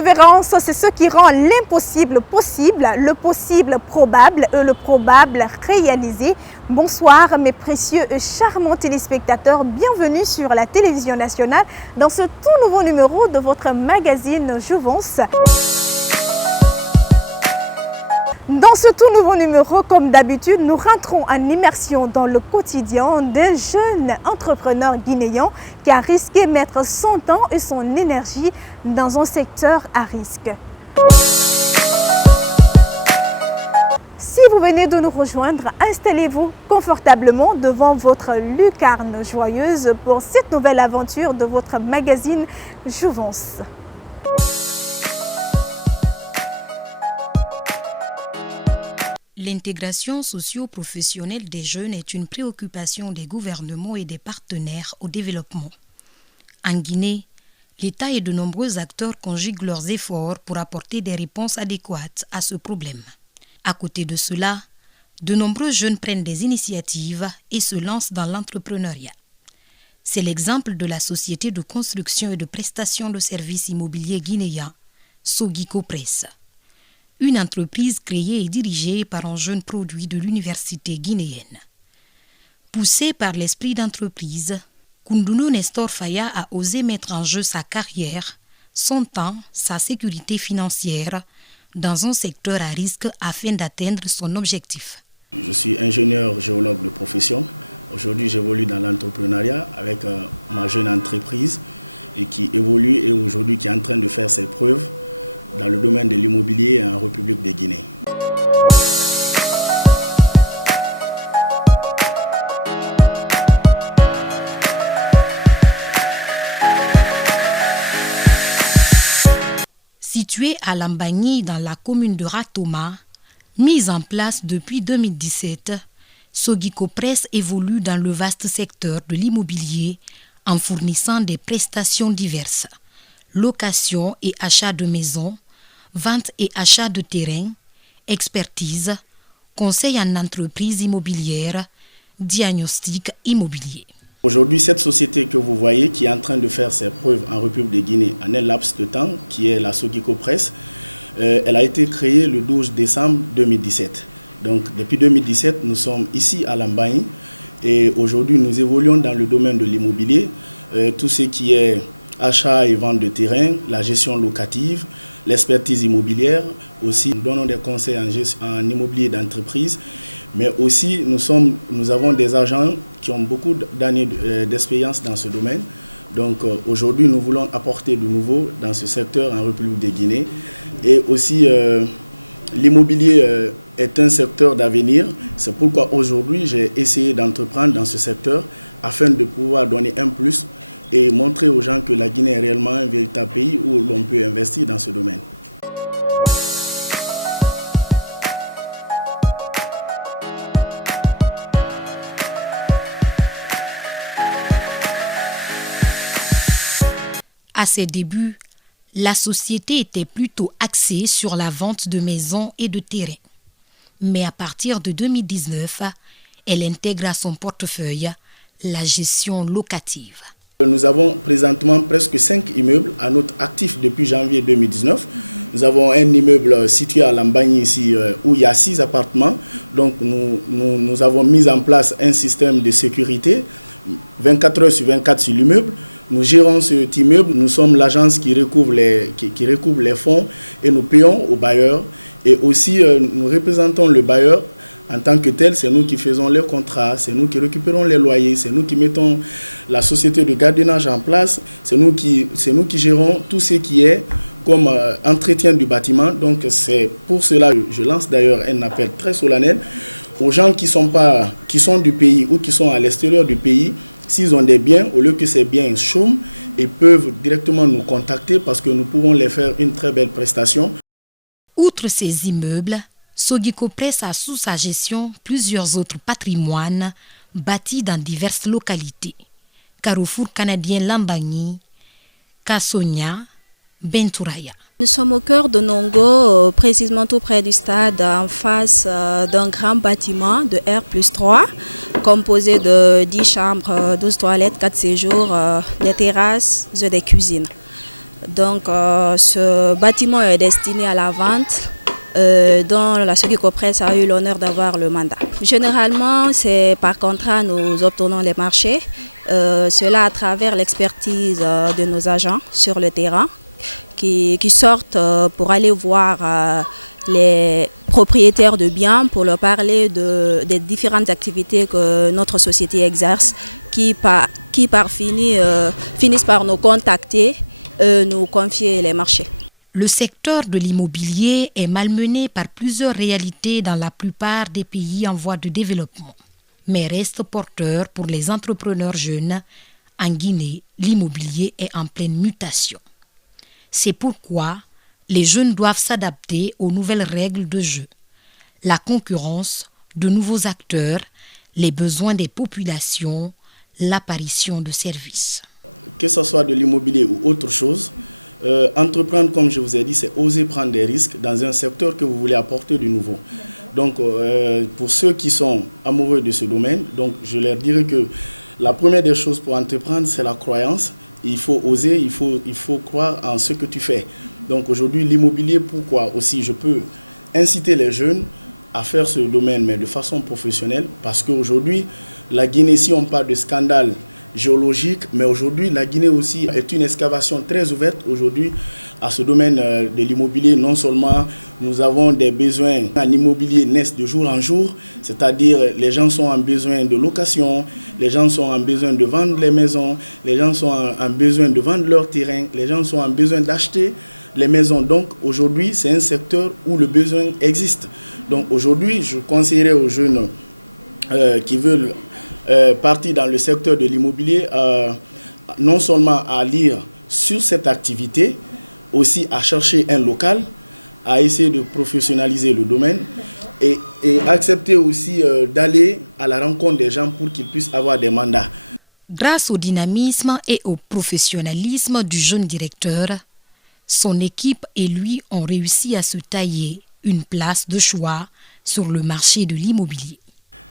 persévérance, c'est ce qui rend l'impossible possible, le possible probable et le probable réalisé. Bonsoir mes précieux et charmants téléspectateurs, bienvenue sur la télévision nationale dans ce tout nouveau numéro de votre magazine Jouvence. Dans ce tout nouveau numéro, comme d'habitude, nous rentrons en immersion dans le quotidien d'un jeune entrepreneur guinéen qui a risqué mettre son temps et son énergie dans un secteur à risque. Si vous venez de nous rejoindre, installez-vous confortablement devant votre lucarne joyeuse pour cette nouvelle aventure de votre magazine Jouvence. L'intégration socio-professionnelle des jeunes est une préoccupation des gouvernements et des partenaires au développement. En Guinée, l'État et de nombreux acteurs conjuguent leurs efforts pour apporter des réponses adéquates à ce problème. À côté de cela, de nombreux jeunes prennent des initiatives et se lancent dans l'entrepreneuriat. C'est l'exemple de la société de construction et de prestation de services immobiliers guinéen, Sogico Press. Une entreprise créée et dirigée par un jeune produit de l'université guinéenne. Poussé par l'esprit d'entreprise, Koundounou Nestor Faya a osé mettre en jeu sa carrière, son temps, sa sécurité financière dans un secteur à risque afin d'atteindre son objectif. Je suis ingénieur géologue de profession. Aujourd'hui, j'évolue dans l'entrepreneuriat avec ma jeune entreprise et qui évolue et aujourd'hui qui est en train de faire ses preuves dans le domaine de l'immobilier en République de Guinée. Située à Lambagny dans la commune de Ratoma, mise en place depuis 2017, Sogico Press évolue dans le vaste secteur de l'immobilier en fournissant des prestations diverses. Location et achat de maisons, vente et achat de terrain, expertise, conseil en entreprise immobilière, diagnostic immobilier. Aujourd'hui, cette société que vous voyez qui est en train de faire ses preuves en République de Guinée en un laps de temps, qui est la Sogico Press, elle a été créée le 12 décembre 2017. Donc depuis 2017, nous sommes ici à Lambagny et aujourd'hui nous évoluons dans le domaine de l'immobilier, tout ce qui est achat et vente de terrain, la gestion locative, l'expertise immobilière. Aussi, nous donnons des conseils en immobilier d'entreprise, mais aussi nous avons des agents qui ont beaucoup d'années d'expérience dans ce domaine. Donc aujourd'hui, nous voulons apporter du nouveau dans ce secteur en République de Guinée. Et aussi, l'immobilier est un secteur d'avenir. C'est pourquoi aujourd'hui, j'ai essayé d'entreprendre dans ce secteur afin de pouvoir donner un plus et montrer aux gens que la Guinée est réellement un véritable pays où l'on peut investir dans ce domaine. À ses débuts, la société était plutôt axée sur la vente de maisons et de terrains. Mais à partir de 2019, elle intègre à son portefeuille la gestion locative. Nous avons présentement presque 5 immeubles à notre actif depuis janvier 2019. Nous avons un immeuble situé à Lambagny ici où il y a 6 appartements. Donc nous avons mis en place un système de sécurité 24 heures sur 24 sur l'immeuble. Nous gérons cet immeuble. Nous sommes l'agence qui recouvre les fonds et nous payons aux bailleurs. Et aussi nous représentons le bailleur. En tant que tel, c'est nous qui faisons les contrats, c'est nous qui récupérons les loyers, c'est nous qui mettons la société de gardiennage en place, c'est nous qui gérons tout ce qui est comme entretien du bâtiment. Donc c'est pour cela que je lance d'ailleurs un appel très solennel aux gens qui sont du pays ou qui sont à l'extérieur du pays. S'ils ont des biens, au lieu que ces biens chôment, ils peuvent directement nous contacter parce que nous pouvons les faire une très belle prestation. Outre ces immeubles, Sogico Press a sous sa gestion plusieurs autres patrimoines bâtis dans diverses localités. Carrefour canadien Lambagny, Kassonia, Bentouraya. Nous sommes au cœur de Nongo, précisément tout près du stade, en face d'un grand bâtiment de R+3, composé de 10 chambres, 12 toilettes, 4 séjours, des terrasses et des cuisines. Donc ce bâtiment est destiné à la vente dont la Sogico Presse a eu l'honneur d'avoir le mandat. Généralement, c'est par contrat nous obtenons les marchés, cela à travers l'expertise de nos agents sur le terrain qui sortent pour aller voir les propriétaires de biens pour leur parler des différentes activités que notre société exerce qui finissent par nous contacter, nous confier les marchés. Le secteur de l'immobilier est malmené par plusieurs réalités dans la plupart des pays en voie de développement, mais reste porteur pour les entrepreneurs jeunes. En Guinée, l'immobilier est en pleine mutation. C'est pourquoi les jeunes doivent s'adapter aux nouvelles règles de jeu. La concurrence, de nouveaux acteurs, les besoins des populations, l'apparition de services. Que ce soit de l'immobilier ou autre chose, entreprendre, comme je vous ai dit, c'est oser prendre des risques dans un secteur que vous voulez apporter du nouveau. Donc, pour ceux qui sont amoureux de ce domaine, donc, je leur dirais que la première des choses pour entreprendre, c'est la croyance. Il faut oser, il faut croire en ce que tu fais. Donc aujourd'hui, l'immobilier, pourquoi aussi je peux inciter les jeunes à faire ce domaine, mais de façon professionnelle, parce qu'aujourd'hui, la Guinée, si on parle de scandale géologique, mais aujourd'hui, la Guinée aussi est une excavation très ouverte aujourd'hui à ce domaine de l'immobilier. Non seulement nous avons des besoins en immobilier naissent de jour en jour, c'est-à-dire les gens sont en besoin de location, les gens sont en besoin de vendre les maisons, les gens sont en besoin de vendre leur terrain, les gens sont en besoin d'acheter les maisons. Donc aujourd'hui, c'est un secteur où le besoin existe. Donc aujourd'hui, je conseillerais aux jeunes qui veulent partir dans le secteur de l'immobilier, non seulement à lire sur cette activité, aussi à chercher un local, à essayer de professionnaliser le domaine et accepter aussi d'aller à la rencontre des gens pour qu'ils puissent avoir des mandats. Grâce au dynamisme et au professionnalisme du jeune directeur, son équipe et lui ont réussi à se tailler une place de choix sur le marché de l'immobilier.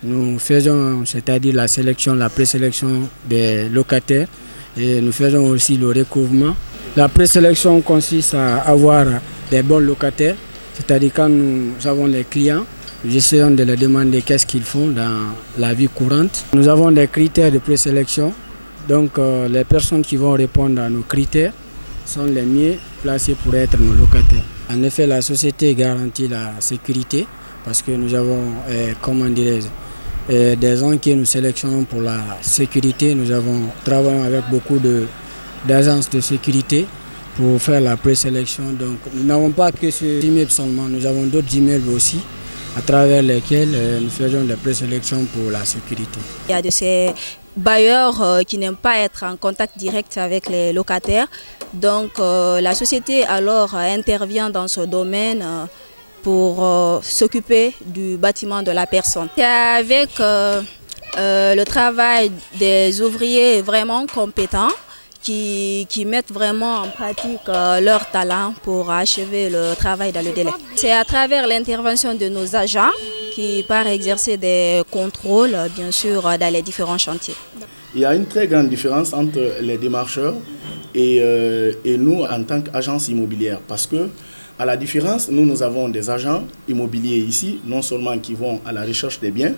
Nous faisons, c'est-à-dire la sélection, la présélection des locataires et nous faisons aussi le recouvrement. La présélection consiste à avoir des bons locataires, c'est-à-dire quand nous avons les clients, nous essayons de leur demander qu'est-ce qu'ils font dans la vie courante. Nous avons des critères de présélection, donc les personnes qui vont répondre à nos critères sont les mieux placées pour être nos locataires. En effet, la société garantit la sécurité parce que nous avons, des gens qui nous sélectionnons pour la sécurité. Nous avons travaillé avec beaucoup d'agences de sécurité pour faire la présélection. Donc nous n'avons pas que ce immeuble seulement, nous avons d'autres immeubles aussi à travers lesquels nous faisons des présélections pour la sécurité. Il y a de ces bailleurs qui n'aiment pas être en contact direct avec les locataires. Donc la société alors intervient dans ce domaine pour s'occuper du bâtiment de la personne. C'est avec le travail des ouvriers vraiment compétents qui mettent vraiment en pratique leur talent pour achever le travail dans le délai. C'est à travers l'intervention de nos agents qui partent exercer des contrôles, bien sûr, dans les différents chantiers. Il y a une très grande différence entre les démarcheurs et nous en tant qu'agence immobilière parce que à la différence, nous avons des agents immobiliers ici, non seulement qui vont à la recherche des biens,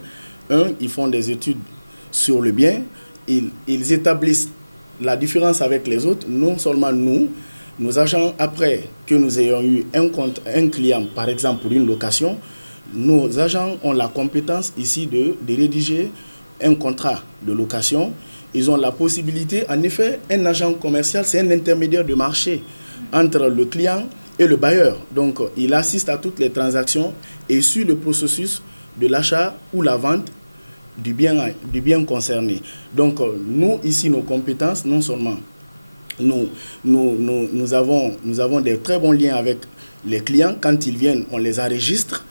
ils font des études sur le bien, ils établissent la différence avec les autres, non seulement nos agents, après que nous ayons eu un client, par exemple pour une location, nos agents ont la compétence ici de rédiger un contrat de location. Ils ont la possibilité, en effet, un agent commercial, c'est un intermédiaire de marché entre le client et le bailleur. Donc, il assiste à toutes les transactions et suit le processus de l'achat ou la vente du bien concerné. Donc, nous, ici, nos compétences, non seulement nous avons des très bons liens avec les clients. Quand ils viennent, on les enregistre.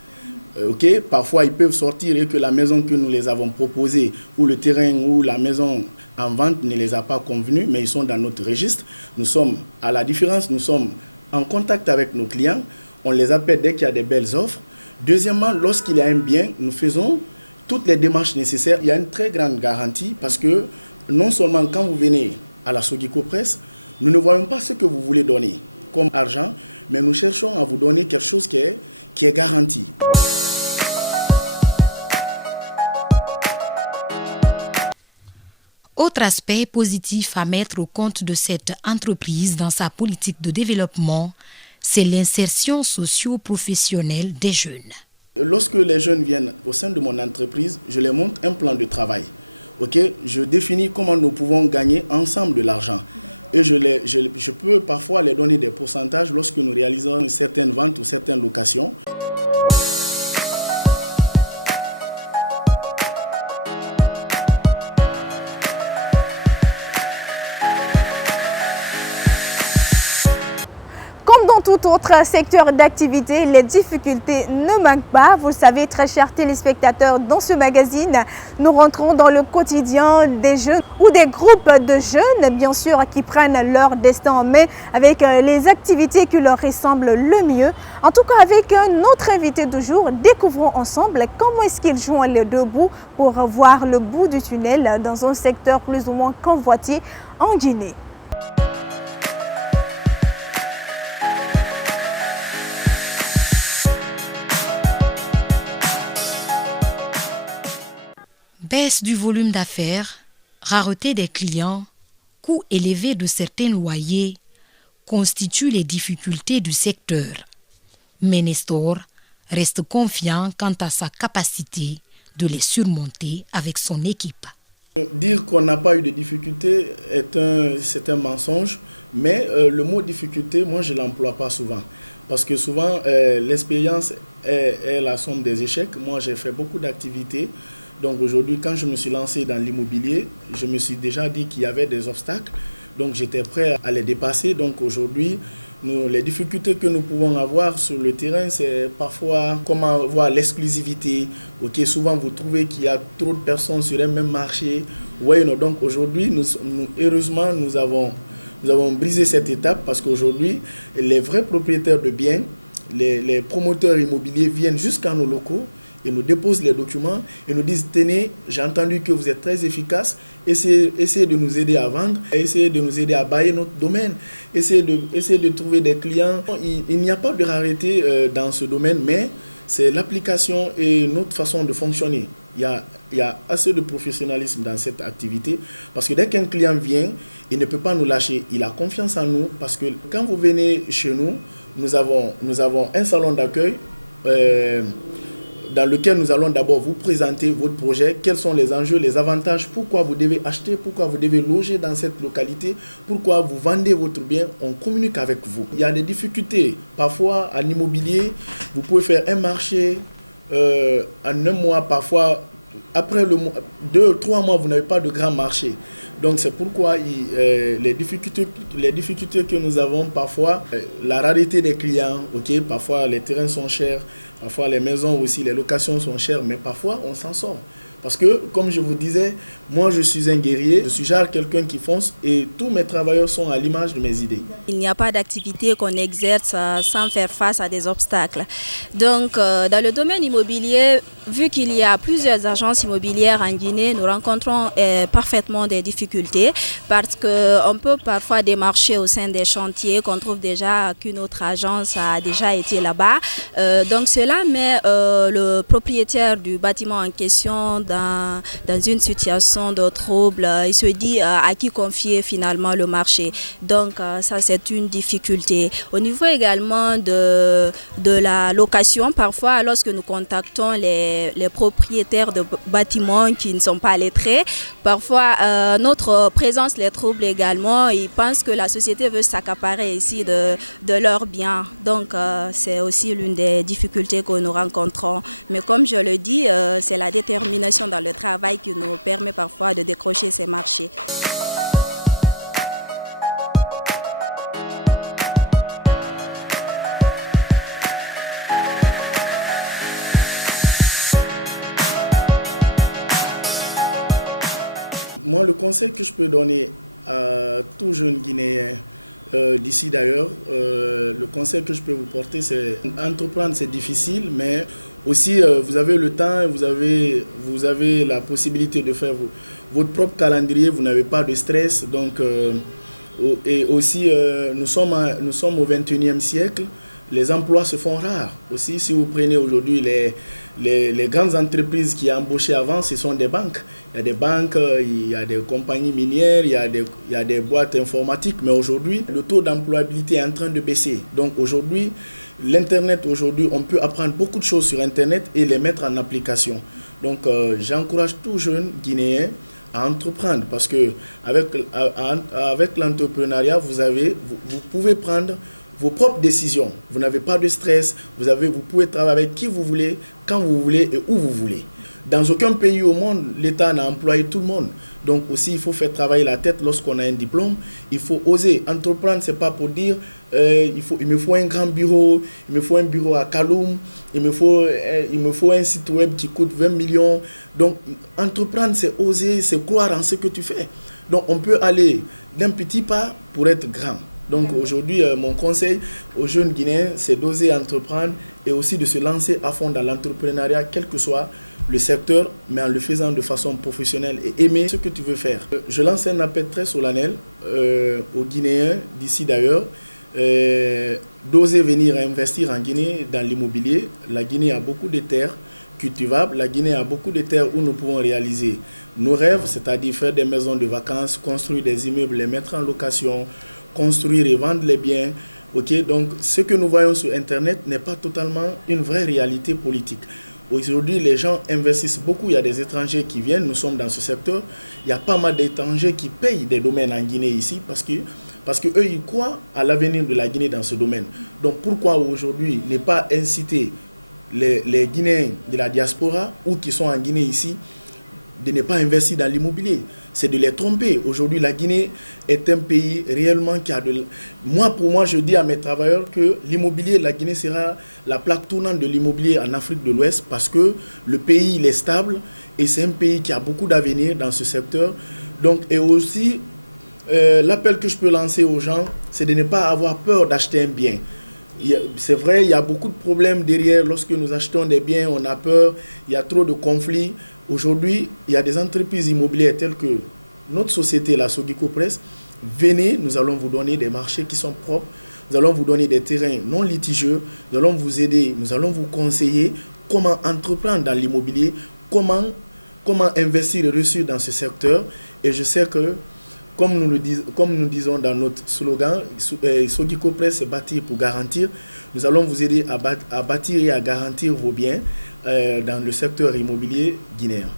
Parfois, ils peuvent sortir et que la maison que nous les avons proposée ou le terrain ou la maison en vente ne les a pas convenus, mais ils sont dans notre registre. Nous sommes, à la différence, nous sommes en contact avec nos clients. On les appelle dès qu'il y a des belles offres. Deuxièmement, lorsqu'il y a un bien, nous faisons toutes les démarches nécessaires. Il y a une très grande garantie parce que non seulement quand vous venez à la Sogico Presse, Nous ne voyons pas ce que vous voulez donner comme argent, mais nous cherchons à vous donner quelque chose qui est garanti. Autre aspect positif à mettre au compte de cette entreprise dans sa politique de développement, c'est l'insertion socio-professionnelle des jeunes. Lorsque les jeunes viennent au sein de mon entreprise, je leur montre un plan de travail. Okay? Je définis comment nous pouvons gagner ensemble de l'argent. Et je peux parfois leur donner des pourcentages lorsque nous réalisons certaines ventes ou certaines locations. Comme dans tout autre secteur d'activité, les difficultés ne manquent pas. Vous le savez, très chers téléspectateurs, dans ce magazine, nous rentrons dans le quotidien des jeunes ou des groupes de jeunes, bien sûr, qui prennent leur destin en main avec les activités qui leur ressemblent le mieux. En tout cas, avec notre invité du jour, découvrons ensemble comment est-ce qu'ils jouent les deux bouts pour voir le bout du tunnel dans un secteur plus ou moins convoité en Guinée. Baisse du volume d'affaires, rareté des clients, coût élevé de certains loyers constituent les difficultés du secteur. Mais Nestor reste confiant quant à sa capacité de les surmonter avec son équipe. Dire qu'on n'a pas eu de difficultés c'est un mensonge, mais le mot difficulté, moi je ne l'emploie pas souvent. Parce que souvent, l'expérience est la somme des échecs. Moi j'ai fait beaucoup d'activités. Donc aujourd'hui, quand je me suis lancé dans l'immobilier, je me suis déjà dit qu'il y avait des obstacles. Donc j'étais prêt à les dépasser. Donc aujourd'hui, les difficultés que nous pouvons avoir sur le terrain, c'est parfois comment avoir l'exclusivité. Okay, souvent vous trouvez qu'il y a trop de personnes sur un même marché. Ouais, non, donc aujourd'hui, heureusement, nous avons brisé cette étape parce qu'aujourd'hui, les vrais propriétaires de biens, les promoteurs immobiliers viennent jusqu'à nos locaux et nous déposent les documents et nous disent: tenez, j'ai entendu que vous êtes très efficace, essayez de nous aider à vendre, essayez de nous aider à bailler notre domaine, essayez de trouver des clients. Il n'y a pas de rareté dans ce domaine, mais c'est l'application et notre façon de fonctionner. Il y a assez de professionnalisme dans cette activité parce que dès qu'un client vient, il ne peut pas nous lâcher. Il a confiance en nous parce que quand vous venez chez nous, nous avons un salon d'accueil dans lequel nous allons d'abord vous présenter votre projet, quels sont les enjeux, les avantages, pourquoi vous devez acheter, pourquoi vous devez loger dans cette localité, pourquoi vous vendez votre bien, on communique avec vous. Il y a des difficultés, parfois en immobilier, vous pouvez faire un marché en un mois, parfois après 2 ou 3 mois, vous n'avez pas de grand marché. Donc c'est pourquoi les difficultés que nous avons parfois, la rareté des clients, okay, parfois les terrains sont chers, parfois les maisons aussi, les locations sont chères, mais parfois on s'en sort. Parce que, comme je vous disais, moi je suis un guerrier, je suis genre quelqu'un qui fonce et tous mes travailleurs sont à l'image de mes idées. Il n'y a pas d'activité qu'on exerce sans faire face à des obstacles. Donc dans le domaine immobilier, vu qu'il y a plusieurs agences immobilières en Guinée, nous rencontrons parfaitement des difficultés parce qu'on peut parfois démarcher au sein des chantiers qu'on trouve déjà qu'une autre agence a déjà été là-bas. Donc cela met le propriétaire du bâtiment en question dans une situation de trouble. Il se dit à qui confier finalement le marché. Donc ça c'est une difficulté. Au niveau également de la location, parfois lorsque nous contactons les propriétaires de bâtiments qui ne sont pas lettrés, parfois notre présence les trouble également. Ils pensent que la société veut s'accaparer ici de leurs biens. Donc c'est aussi l'une des difficultés que nous rencontrons. Mais comme je le dis, c'est la détermination dans le travail qui nous permet parfois de décrocher ces marchés. Moi, le conseil que je peux donner à tout jeune Guinéen, d'ici d'ailleurs, le conseil que je peux vous porter, c'est entreprendre, c'est difficile, mais aussi vous avez le temps, vous avez la possibilité de faire votre propre calendrier, vous n'avez pas de stress, donc Et aussi, nous sommes au 21e siècle. Les emplois se font rares. Aussi, si vous prenez aujourd'hui les grandes entreprises qui ont embauché avant, ce sont des banques. Il y a des banques, il y a des compagnies minières, il y a des boîtes informatiques. Mais aujourd'hui, le taux d'employabilité est en train de baisser. Donc aujourd'hui, l'Internet, on peut apprendre beaucoup de choses sur Internet et les mettre en application. Donc j'encourage tout jeune Guinéen à entreprendre parce que avec l'entrepreneuriat, vous pouvez prendre vos propres décisions. Vous n'avez pas de stress. Vous pouvez travailler avec qui vous voulez, quand vous voulez et où vous voulez. Dans aucun pays au monde, l'État n'a employé tout le monde. Donc aussi, il faut faire travailler la tête lorsqu'on a un diplôme. Il faut oser. Entreprendre, ce n'est pas pour dire il me faut un grand bureau, il me faut un bureau à Kaloum, il me faut un site web qui coûte 20 millions. Donc, entreprendre, c'est oser, c'est croire en ce que tu fais. Donc, on peut aller d'un petit pas pour être grand. Donc aujourd'hui, mon conseil aux jeunes Guinéens, c'est d'oser entreprendre et aussi de se lancer à fond dans l'entrepreneuriat, quel que soit le secteur, mais en le faisant de façon professionnelle et aimer ce que tu veux faire. Je lance un appel très solennel aux Guinéens d'ici d'ailleurs, d'oser venir investir en Guinée dans l'immobilier. La Guinée a beaucoup de terres cultivables, la Guinée a beaucoup de terres où nous pouvons réaliser nos rêves, c'est-à-dire faire des maisons de vacances, construire des immeubles, les mettre en location, construire et vendre les biens. Okay? Donc, ce que nous voyons sur Internet n'est pas totalement une vraie réalité politique. Aujourd'hui, les gens investissent beaucoup. Il y a des étrangers qui viennent. Nous sommes dans ce secteur. Il y a pas mal d'étrangers qui payent des domaines en Guinée ici parce que eux, ils croient à l'avenir de la Guinée dans ce domaine. Donc, pourquoi aujourd'hui ne pas inciter les Guinéens de la diaspora ou qui sont en Guinée ici de ne pas investir dans l'immobilier? C'est de les tromper. Aujourd'hui, la Guinée est un pays réellement qui a de... Pour moi, je dis à mes travailleurs que l'immobilier, la Guinée sera la plaque tournante de l'immobilier en Afrique de l'Ouest parce que le pays, il est stable et c'est un pays qui a beaucoup d'avenir dans ce secteur. Donc, et aussi, l'appel que je peux lancer aux gens, c'est de ne pas avoir peur d'acheter un bien. C'est vrai, il y a beaucoup de problèmes derrière. Lorsque nous achetons des biens, on a peur, il y a trop de conflits. Aujourd'hui, il y a des entreprises immobilières telles que notre société, la Sogico Press. Venez, nous allons vous donner des marchés qui sont propres. Nous allons vous donner des terrains non litigieux. Nous allons vous aider, nous allons vous conseiller comment entreprendre dans l'immobilier, comment investir et réussir dans ce secteur. Et je sais que, comme nous disons dans notre slogan, Sogico Press, c'est bâtir pour garantir. Nous allons vous aider à bâtir et à garantir vos biens dans le secteur immobilier guinéen.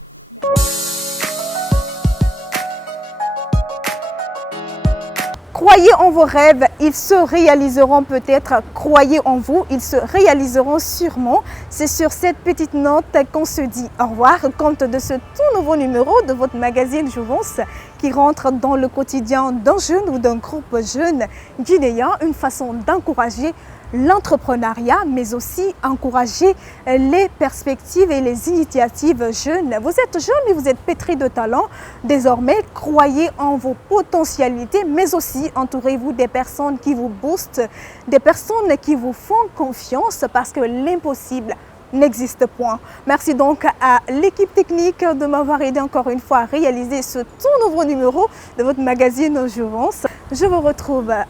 Croyez en vos rêves, ils se réaliseront peut-être. Croyez en vous, ils se réaliseront sûrement. C'est sur cette petite note qu'on se dit au revoir. Compte de ce tout nouveau numéro de votre magazine Jouvence qui rentre dans le quotidien d'un jeune ou d'un groupe jeune guinéen. Une façon d'encourager l'entrepreneuriat, mais aussi encourager les perspectives et les initiatives jeunes. Vous êtes jeune et vous êtes pétri de talent. Désormais, croyez en vos potentialités, mais aussi entourez-vous des personnes qui vous boostent, des personnes qui vous font confiance parce que l'impossible n'existe point. Merci donc à l'équipe technique de m'avoir aidé encore une fois à réaliser ce tout nouveau numéro de votre magazine Jouvence. Je vous retrouve à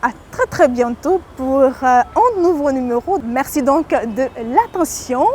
très bientôt pour un nouveau numéro. Merci donc de l'attention.